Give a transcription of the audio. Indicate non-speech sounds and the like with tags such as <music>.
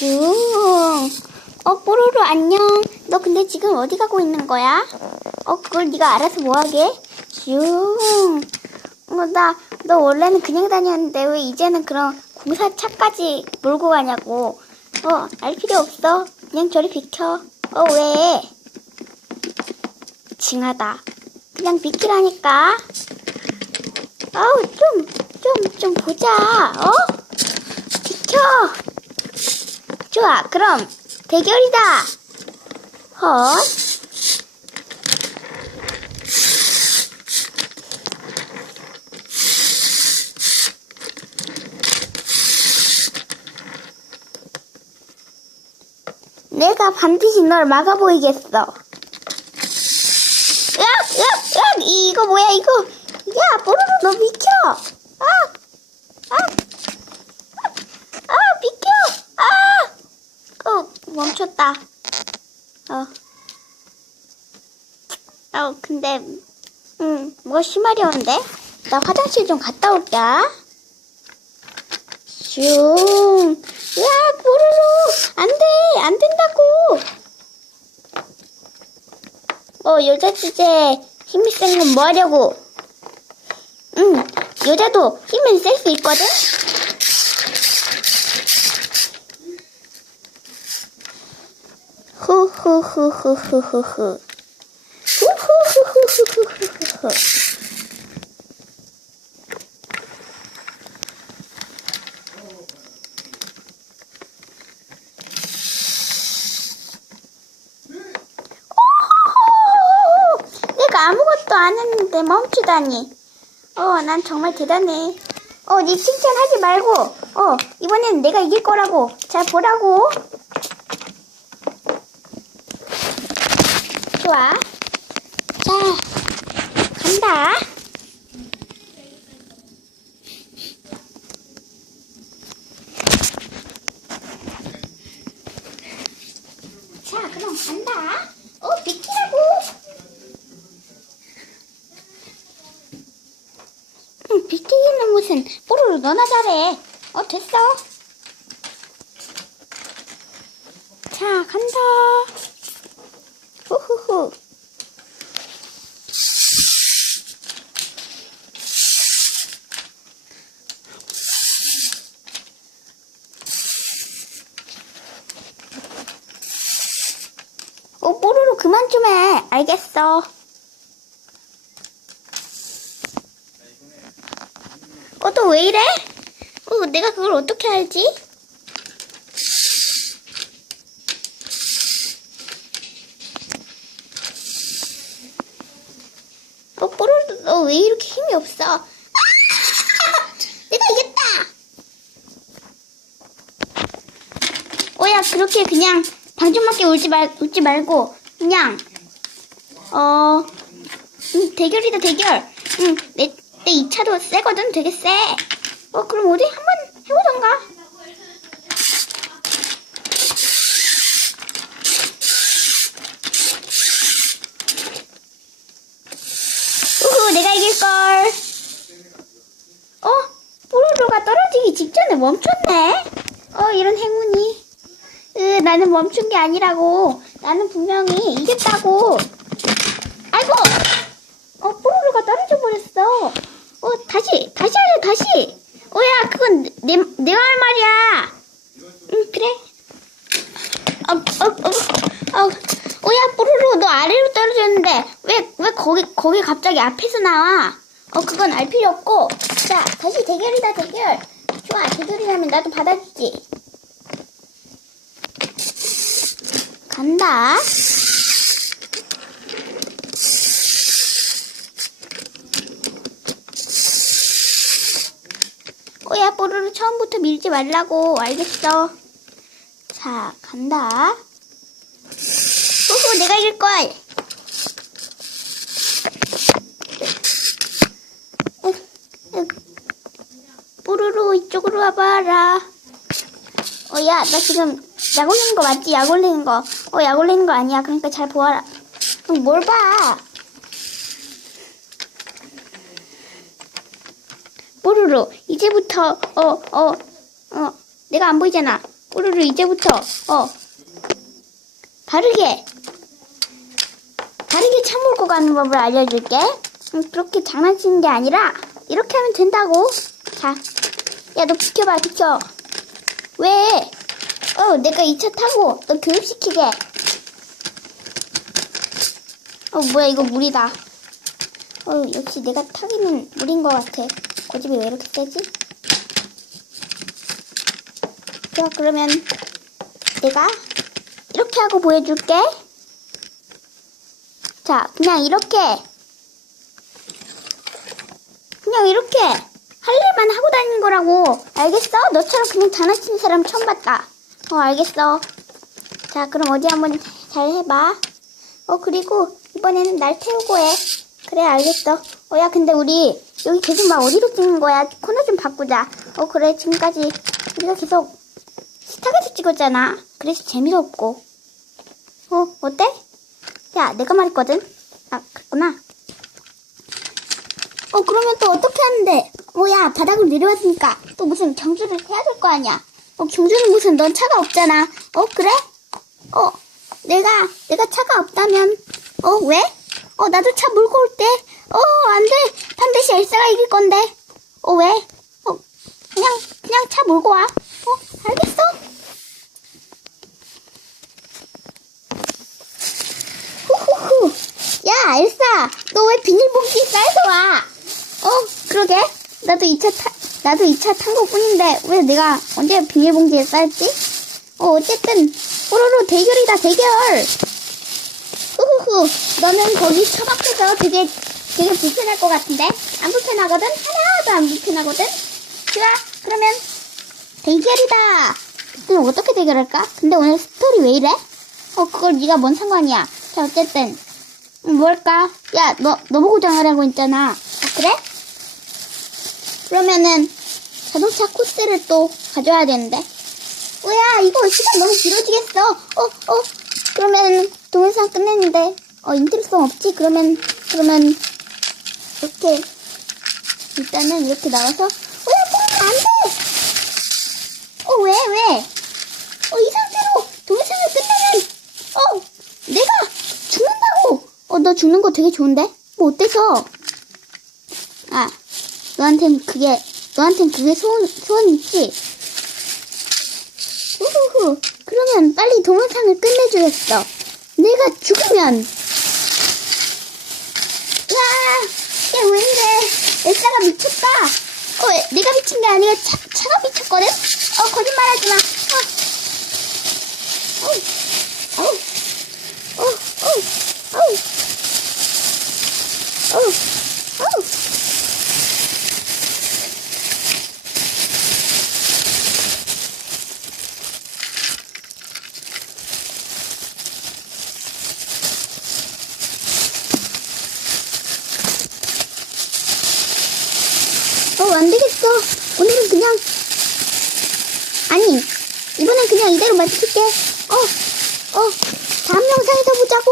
슝. 어, 뽀로로 안녕. 너 근데 지금 어디 가고 있는 거야? 어, 그걸 네가 알아서 뭐하게? 슝. 어, 나, 너 원래는 그냥 다녔는데 왜 이제는 그런 공사차까지 몰고 가냐고. 어, 알 필요 없어. 그냥 저리 비켜. 어, 왜? 징하다. 그냥 비키라니까. 아우, 좀, 좀, 좀 보자. 어? 비켜. 좋아, 그럼 대결이다. 헛. 내가 반드시 널 막아보이겠어. 으악, 으악, 으악! 이거 뭐야, 이거? 야, 뽀로로 너 비켜! 아! 아! 아, 비켜! 아! 어, 멈췄다. 어. 어, 근데, 음, 뭐가 심하려운데? 나 화장실 좀 갔다 올게. 슝. 야, 뽀로로! 안 돼! 안 된다고! 어, 여자 주제에 힘이 센 건 뭐 하려고? 응, 여자도 힘은 셀 수 있거든? 후후후후후후후. 후후후후후후후후. 내가 아무것도 안 했는데 멈추다니. 어, 난 정말 대단해. 어, 네 칭찬하지 말고, 어, 이번엔 내가 이길 거라고. 잘 보라고. 좋아. 자, 간다. 자, 그럼 간다. 어, 비키라고. 응, 비키기는 무슨 뽀로로 너나 잘해. 어, 됐어. 자, 간다. 후후후. 어, 뽀로로 그만 좀 해. 알겠어. 어, 또 왜 이래? 어, 내가 그걸 어떻게 알지? 어, 뽀로로, 너 왜 이렇게 힘이 없어? 아! <laughs> 내가 이겼다! 오야, 그렇게 그냥 방정맞게 울지 말, 웃지 말고, 그냥, 어, 음, 대결이다, 대결. 응, 내, 내 2차도 세거든? 되게 세. 어, 그럼 어디 한번 해보던가? 우후, 내가 이길걸. 어? 뽀로로가 떨어지기 직전에 멈췄네? 어, 이런 행운이. 으, 나는 멈춘 게 아니라고. 나는 분명히 이겼다고. 아이고! 어, 뽀로로가 떨어져 버렸어. 어, 다시, 다시 하자, 다시. 어, 야, 그건 내, 내가 할 말이야. 응, 그래. 어, 어, 어, 어, 어, 야, 뽀로로, 너 아래로 떨어졌는데, 왜, 왜 거기, 거기 갑자기 앞에서 나와? 어, 그건 알 필요 없고. 자, 다시 대결이다, 대결. 좋아, 대결이라면 나도 받아주지. 간다. 어, 야, 뽀로로 처음부터 밀지 말라고. 알겠어. 자, 간다. 후후, 내가 이길걸. 으, 으. 뽀로로, 이쪽으로 와봐라. 어, 야, 나 지금 약 올리는 거 맞지? 약 올리는 거. 어, 약 올리는 거 아니야. 그러니까 잘 보아라. 그럼 뭘 봐? 뽀로로, 이제부터, 어, 어, 어, 내가 안 보이잖아. 뽀로로 이제부터 어 바르게 바르게 차 몰고 가는 법을 알려줄게. 음, 그렇게 장난치는 게 아니라 이렇게 하면 된다고. 자, 야 너 비켜봐 비켜. 왜? 어 내가 이 차 타고 너 교육시키게. 어 뭐야 이거 물이다. 어 역시 내가 타기는 물인 것 같아. 고집이 왜 이렇게 세지? 자 그러면 내가 이렇게 하고 보여줄게. 자, 그냥 이렇게. 그냥 이렇게. 할 일만 하고 다니는 거라고. 알겠어? 너처럼 그냥 장난치는 사람 처음 봤다. 어, 알겠어. 자, 그럼 어디 한번 잘 해봐. 어, 그리고 이번에는 날 태우고 해. 그래, 알겠어. 어, 야, 근데 우리 여기 계속 막 어디로 찍는 거야? 코너 좀 바꾸자. 어, 그래, 지금까지 우리가 계속 스타에서 찍었잖아. 그래서 재미가 없고. 어, 어때? 야, 내가 말했거든. 아, 그랬구나. 어, 그러면 또 어떻게 하는데? 어, 야, 바닥으로 내려왔으니까 또 무슨 경주를 해야 될 거 아니야? 어, 경주는 무슨 넌 차가 없잖아. 어, 그래? 어, 내가, 내가 차가 없다면, 어, 왜? 어, 나도 차 몰고 올 때, 어, 안 돼. 반드시 엘사가 이길 건데. 어, 왜? 어, 그냥, 그냥 차 몰고 와. 어, 알겠어? 후후후. 야, 엘사, 너 왜 비닐봉지 싸서 와? 어, 그러게. 나도 이차 타, 나도 이차탄 것 뿐인데, 왜 내가 언제 비닐봉지에 쌌지? 어, 어쨌든, 뽀로로 대결이다, 대결! 후후후. 너는 거기 처박혀서 되게, 되게 불편할 것 같은데? 안 불편하거든? 하나도 안 불편하거든? 좋아, 그러면, 대결이다! 그럼 어떻게 대결할까? 근데 오늘 스토리 왜 이래? 어, 그걸 네가 뭔 상관이야. 자, 어쨌든. 음, 뭘까? 야, 너, 너 보고 정하라고 했잖아. 아, 그래? 그러면은, 자동차 코스를 또 가져와야 되는데. 뭐야, 이거 시간 너무 길어지겠어. 어, 어. 그러면, 동영상 끝냈는데, 어, 인트로송 없지? 그러면, 그러면, 이렇게, 일단은 이렇게 나와서, 어, 야, 뽕, 안 돼! 어, 왜, 왜? 어, 이 상태로 동영상을 끝내면, 어, 내가 죽는다고! 어, 너 죽는 거 되게 좋은데? 뭐 어때서? 아, 너한텐 그게, 너한텐 그게 소원, 소원 있지? 우후후, 그러면 빨리 동영상을 끝내주겠어. 내가 죽으면. 야, 얘왜 이래? 엘사가 미쳤다. 어, 에, 내가 미친 게 아니라 차, 차가 미쳤거든? 어, 거짓말하지 마. 어, 어, 어, 어, 어, 어, 어, 어. 어, 안 되겠어. 오늘은 그냥. 아니, 이번엔 그냥 이대로 마칠게. 어, 어, 다음 영상에서 보자고.